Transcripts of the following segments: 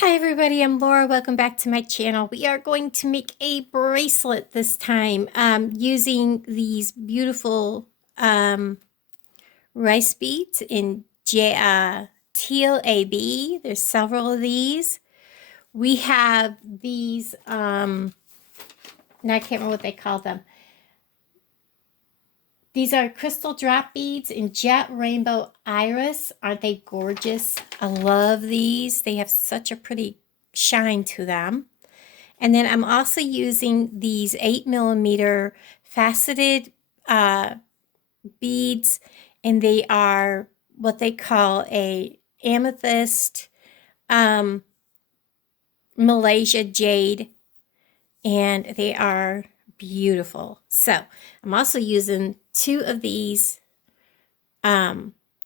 Hi everybody, I'm Laura. Welcome back to my channel. We are going to make a bracelet this time using these beautiful rice beads in teal AB. There's several of these. We have these, now I can't remember what they call them. These are crystal drop beads in jet rainbow iris. Aren't they gorgeous? I love these. They have such a pretty shine to them. And then I'm also using these 8mm faceted beads, and they are what they call a amethyst Malaysia jade, and they are beautiful. So I'm also using two of these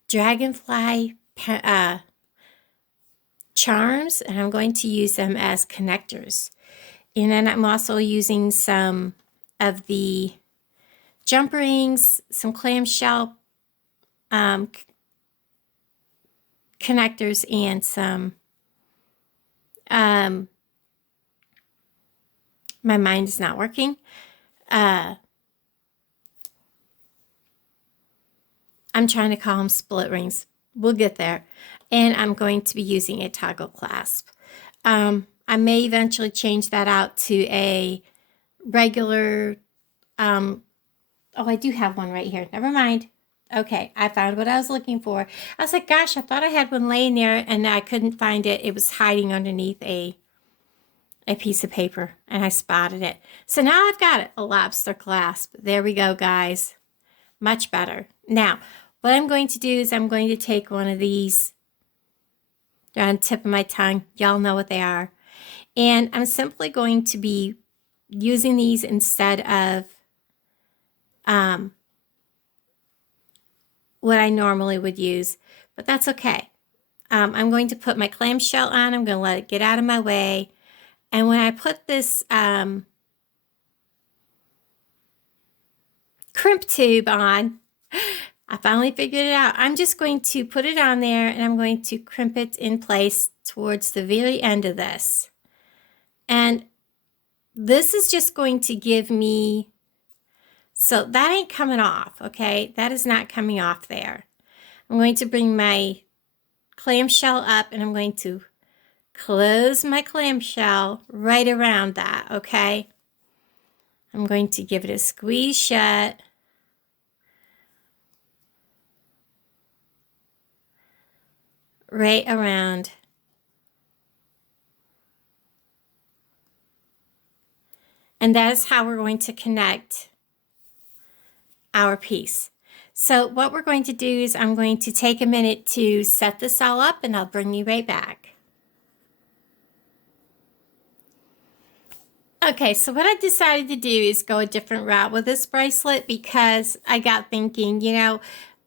Dragonfly charms, and I'm going to use them as connectors. And then I'm also using some of the jump rings, some clamshell connectors, and some, my mind is not working. I'm trying to call them split rings. We'll get there. And I'm going to be using a toggle clasp. I may eventually change that out to a regular, oh, I do have one right here. Never mind. Okay, I found what I was looking for. I was like, gosh, I thought I had one laying there and I couldn't find it. It was hiding underneath a piece of paper and I spotted it. So now I've got it, a lobster clasp. There we go, guys. Much better. Now, what I'm going to do is I'm going to take one of these. They're on the tip of my tongue. Y'all know what they are. And I'm simply going to be using these instead of what I normally would use, but that's okay. I'm going to put my clamshell on. I'm going to let it get out of my way. And when I put this crimp tube on, I finally figured it out. I'm just going to put it on there and I'm going to crimp it in place towards the very end of this. And this is just going to give me, so that ain't coming off, okay? That is not coming off there. I'm going to bring my clamshell up and I'm going to close my clamshell right around that, okay? I'm going to give it a squeeze shut. Right around. And that is how we're going to connect our piece. So what we're going to do is I'm going to take a minute to set this all up and I'll bring you right back. Okay, so what I decided to do is go a different route with this bracelet because I got thinking, you know,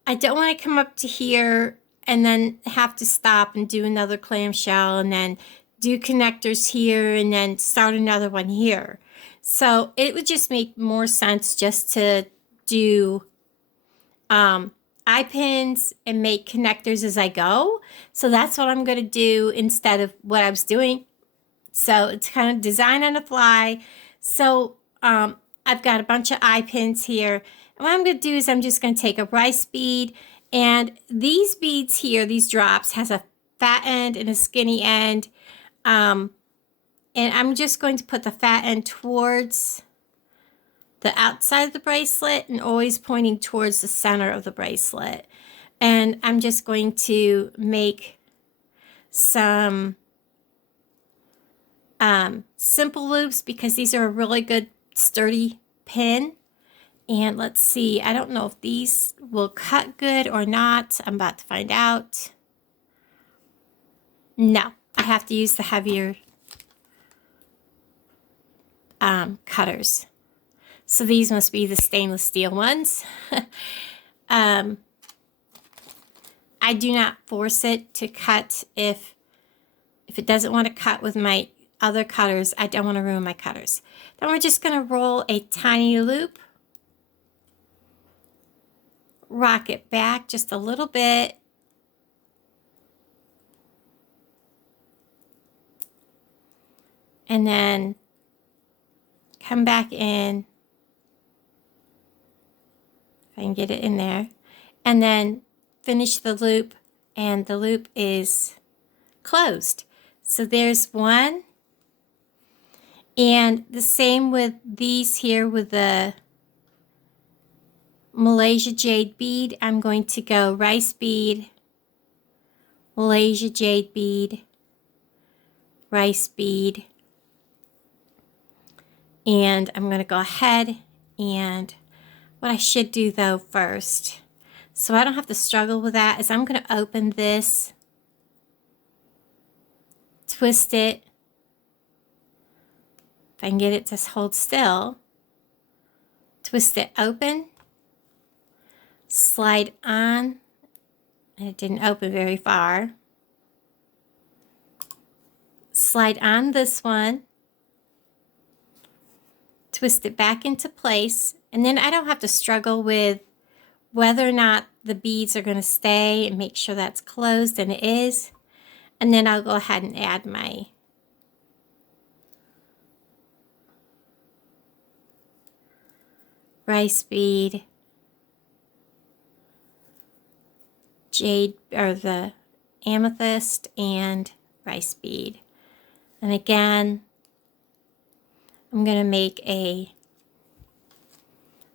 I don't want to come up to here and then have to stop and do another clamshell and then do connectors here and then start another one here. So it would just make more sense just to do eye pins and make connectors as I go. So that's what I'm going to do instead of what I was doing. So it's kind of design on the fly. So I've got a bunch of eye pins here. And what I'm going to do is I'm just going to take a rice bead. And these beads here, these drops, has a fat end and a skinny end. And I'm just going to put the fat end towards the outside of the bracelet and always pointing towards the center of the bracelet. And I'm just going to make some simple loops because these are a really good sturdy pin. And let's see, I don't know if these will cut good or not. I'm about to find out. No, I have to use the heavier cutters. So these must be the stainless steel ones. I do not force it to cut if it doesn't want to cut with my other cutters. I don't want to ruin my cutters. Then we're just going to roll a tiny loop, rock it back just a little bit, and then come back in, if I can get it in there, and then finish the loop, and the loop is closed. So there's one, and the same with these here with the Malaysia jade bead. I'm going to go rice bead, Malaysia jade bead, rice bead, and I'm going to go ahead, and what I should do though first, so I don't have to struggle with that, is I'm going to open this, twist it, if I can get it to hold still, twist it open, slide on, and it didn't open very far, slide on this one, twist it back into place, and then I don't have to struggle with whether or not the beads are going to stay, and make sure that's closed, and it is. And then I'll go ahead and add my rice bead, jade, or the amethyst, and rice bead. And again, I'm going to make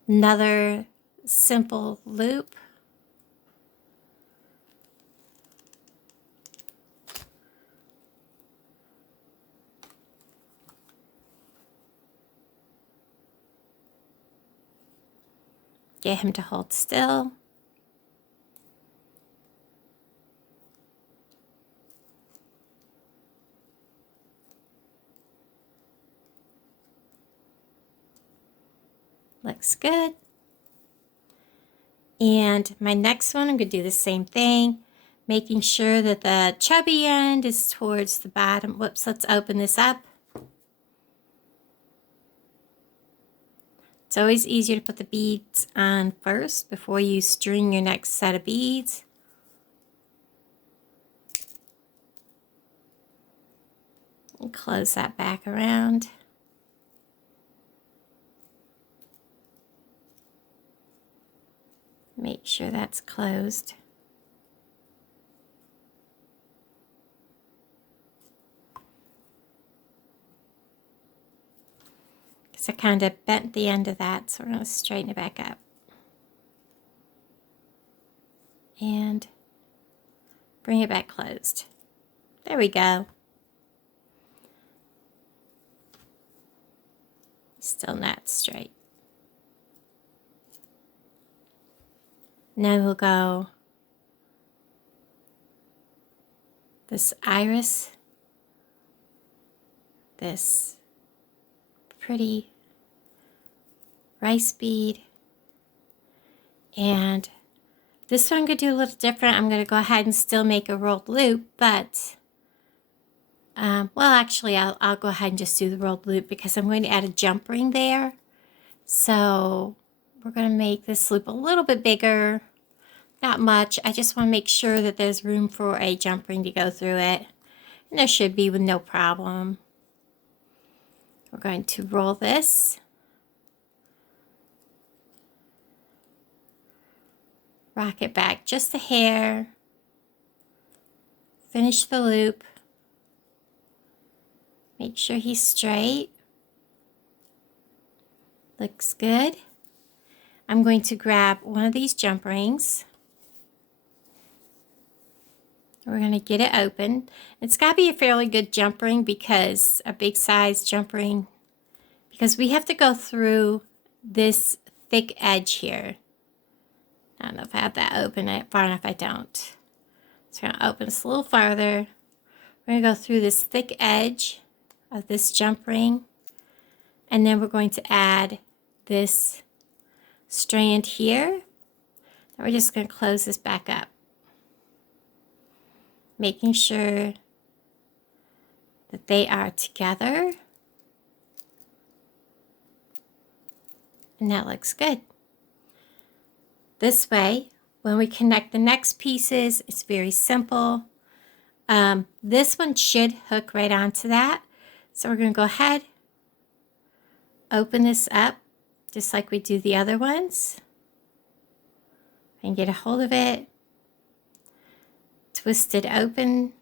another simple loop. Get him to hold still. Looks good. And my next one, I'm going to do the same thing, making sure that the chubby end is towards the bottom. Whoops, let's open this up. It's always easier to put the beads on first before you string your next set of beads. And close that back around. Make sure that's closed. Because I kind of bent the end of that, so we're going to straighten it back up. And bring it back closed. There we go. Still not straight. Now we'll go this iris, this pretty rice bead, and this one I'm going to do a little different. I'm going to go ahead and still make a rolled loop, but well, actually I'll go ahead and just do the rolled loop because I'm going to add a jump ring there. So we're going to make this loop a little bit bigger. Not much. I just want to make sure that there's room for a jump ring to go through it. And there should be with no problem. We're going to roll this. Rock it back just a hair. Finish the loop. Make sure he's straight. Looks good. I'm going to grab one of these jump rings. We're going to get it open. It's got to be a fairly good jump ring, because a big size jump ring, because we have to go through this thick edge here. I don't know if I have that open far enough. I don't. So I'm going to open this a little farther. We're going to go through this thick edge of this jump ring, and then we're going to add this strand here. And we're just going to close this back up, making sure that they are together. And that looks good. This way, when we connect the next pieces, it's very simple. This one should hook right onto that. So we're going to go ahead, open this up just like we do the other ones, and get a hold of it, twist it open,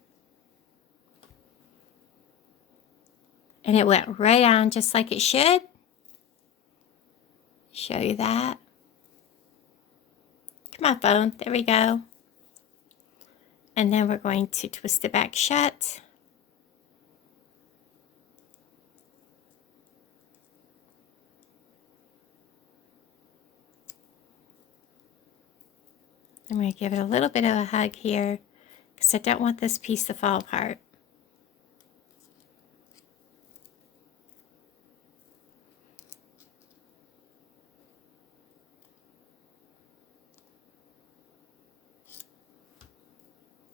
and it went right on just like it should. Show you that. Come on, phone. There we go. And then we're going to twist it back shut. I'm going to give it a little bit of a hug here because I don't want this piece to fall apart.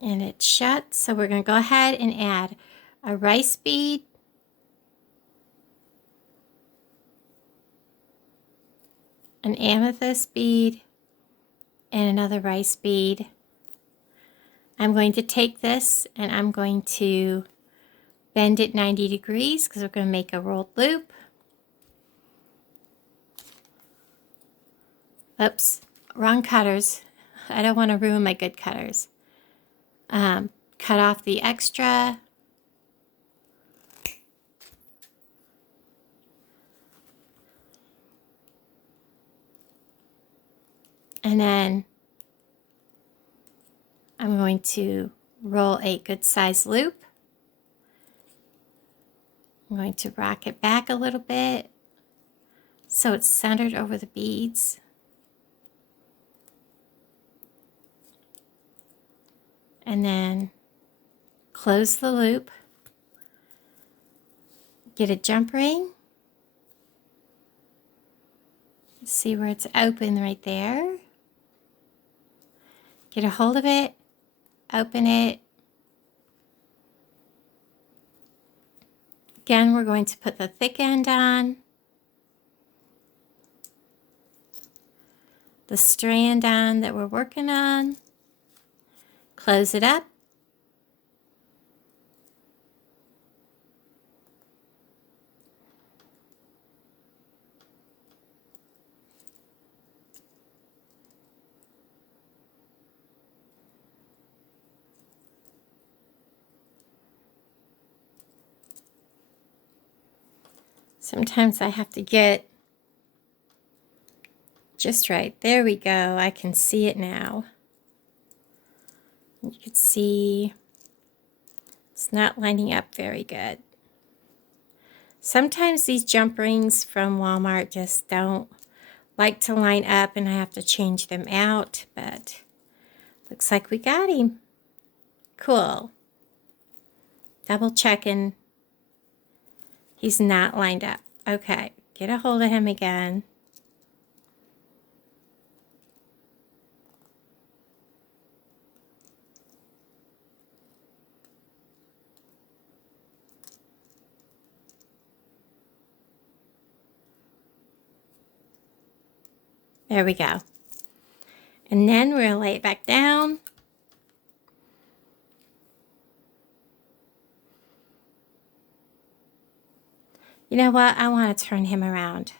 And it's shut, so we're going to go ahead and add a rice bead, an amethyst bead, and another rice bead. I'm going to take this and I'm going to bend it 90 degrees because we're going to make a rolled loop. Oops, wrong cutters. I don't want to ruin my good cutters. Cut off the extra. And then I'm going to roll a good size loop. I'm going to rock it back a little bit so it's centered over the beads. And then close the loop. Get a jump ring. See where it's open right there. Get a hold of it, open it. Again, we're going to put the thick end on, the strand on that we're working on. Close it up. Sometimes I have to get just right. There we go. I can see it now. You can see it's not lining up very good. Sometimes these jump rings from Walmart just don't like to line up and I have to change them out, but looks like we got him. Cool. Double checking. He's not lined up. Okay, get a hold of him again. There we go. And then we're going to lay it back down. You know what? I want to turn him around.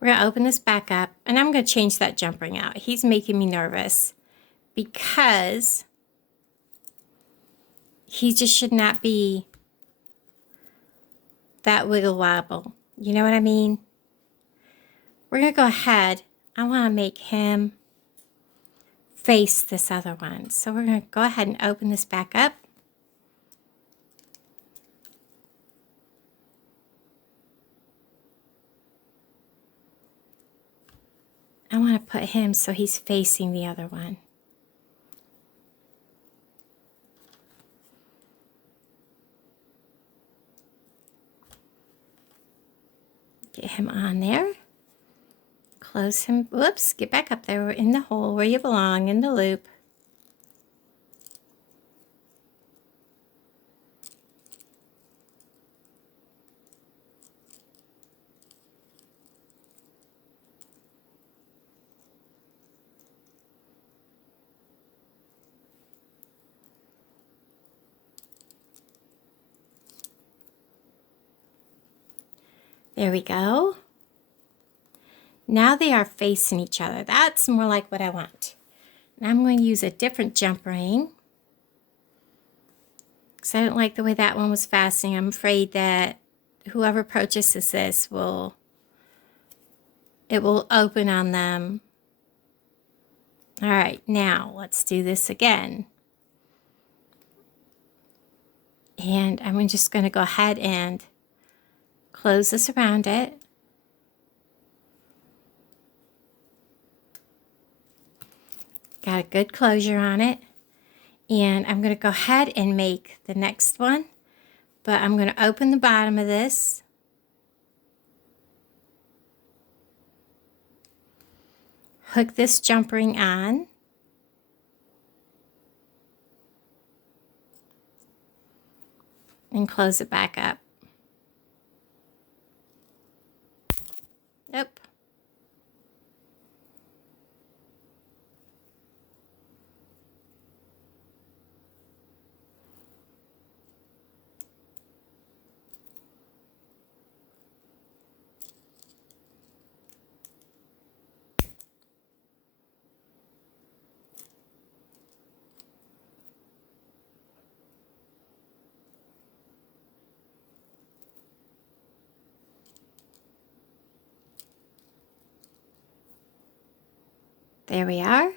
We're going to open this back up, and I'm going to change that jump ring out. He's making me nervous because he just should not be that wiggle wobble. You know what I mean? We're going to go ahead. I want to make him face this other one. So we're going to go ahead and open this back up. I want to put him so he's facing the other one. Get him on there. Close him. Whoops, get back up there. We're in the hole where you belong, in the loop. There we go. Now they are facing each other. That's more like what I want. And I'm going to use a different jump ring because I don't like the way that one was fastening. I'm afraid that whoever purchases this it will open on them. All right, now let's do this again. And I'm just going to go ahead and close this around it. Got a good closure on it. And I'm going to go ahead and make the next one. But I'm going to open the bottom of this. Hook this jump ring on. And close it back up. Yep. There we are.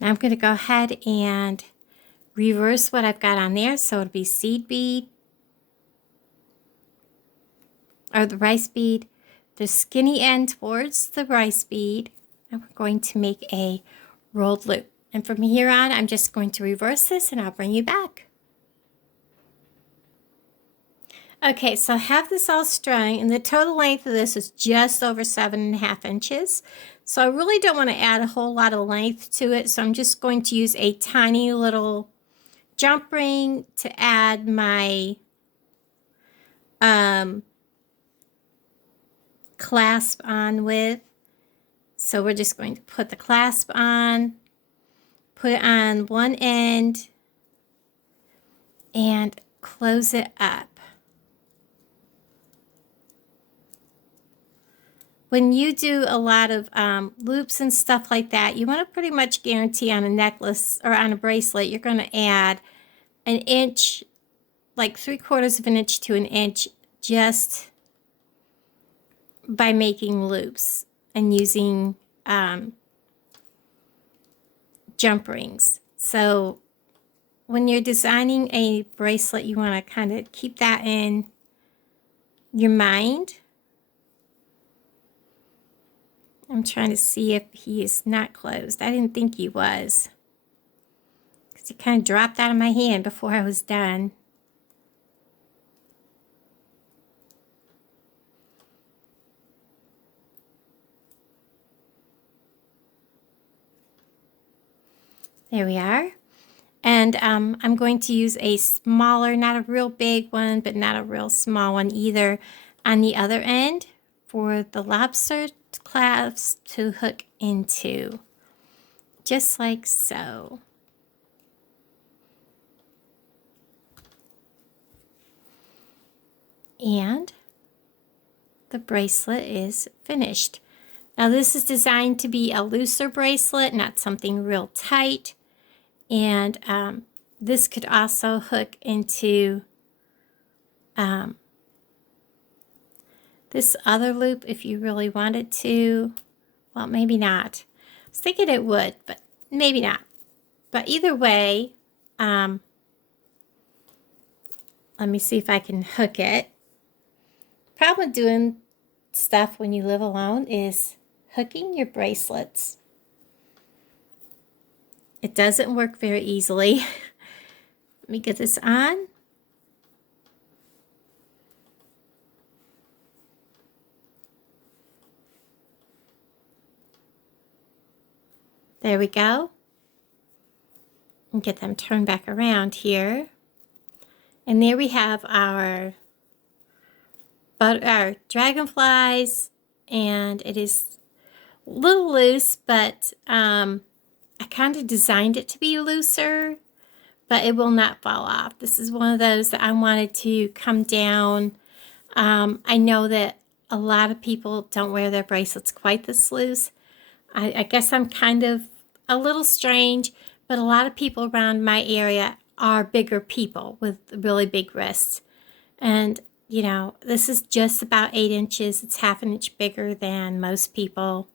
Now I'm going to go ahead and reverse what I've got on there. So it'll be seed bead, or the rice bead, the skinny end towards the rice bead, and we're going to make a rolled loop. And from here on, I'm just going to reverse this and I'll bring you back. Okay, so I have this all strung, and the total length of this is just over 7.5 inches. So I really don't want to add a whole lot of length to it, so I'm just going to use a tiny little jump ring to add my clasp on with. So we're just going to put the clasp on, put it on one end, and close it up. When you do a lot of loops and stuff like that, you want to pretty much guarantee on a necklace or on a bracelet, you're going to add an inch, like 3/4 of an inch to an inch, just by making loops and using jump rings. So when you're designing a bracelet, you want to kind of keep that in your mind. I'm trying to see if he is not closed. I didn't think he was, because he kind of dropped out of my hand before I was done. There we are. And I'm going to use a smaller, not a real big one, but not a real small one either, on the other end for the lobster clasp to hook into, just like so. And the bracelet is finished. Now this is designed to be a looser bracelet, not something real tight. And this could also hook into this other loop if you really wanted to. Well, maybe not. I was thinking it would, but maybe not. But either way, let me see if I can hook it. Problem doing stuff when you live alone is hooking your bracelets. It doesn't work very easily. Let me get this on. There we go. And get them turned back around here. And there we have our dragonflies, and it is a little loose, but I kind of designed it to be looser, but it will not fall off. This is one of those that I wanted to come down. I know that a lot of people don't wear their bracelets quite this loose. I guess I'm kind of a little strange, but a lot of people around my area are bigger people with really big wrists. And, you know, this is just about 8 inches. It's half an inch bigger than most people.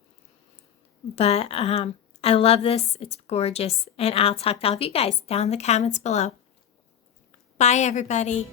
But I love this. It's gorgeous. And I'll talk to all of you guys down in the comments below. Bye, everybody.